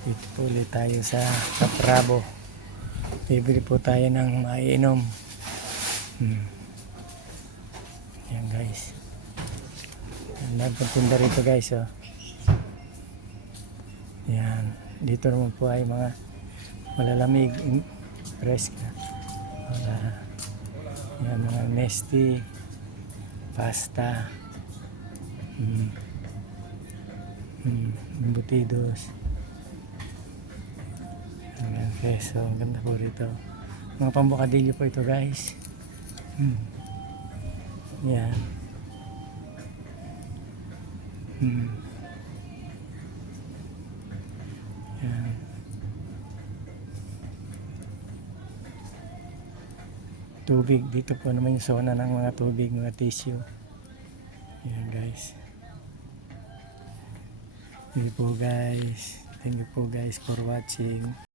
Dito po ulit tayo sa Kaprabo. Bibili po tayo ng maiinom. Yan guys. Nagpunta rito guys. Oh. Yan. Dito naman po ay mga malalamig. Fresca. Yan mga nesty. Pasta. Embutidos. Ayan, keso, ang ganda po rito. Mga pambukadilyo po ito guys. Yan. Yan. Tubig, dito po naman yung zona ng mga tubig, mga tissue. Yan guys. Thank you po guys. Thank you po guys for watching.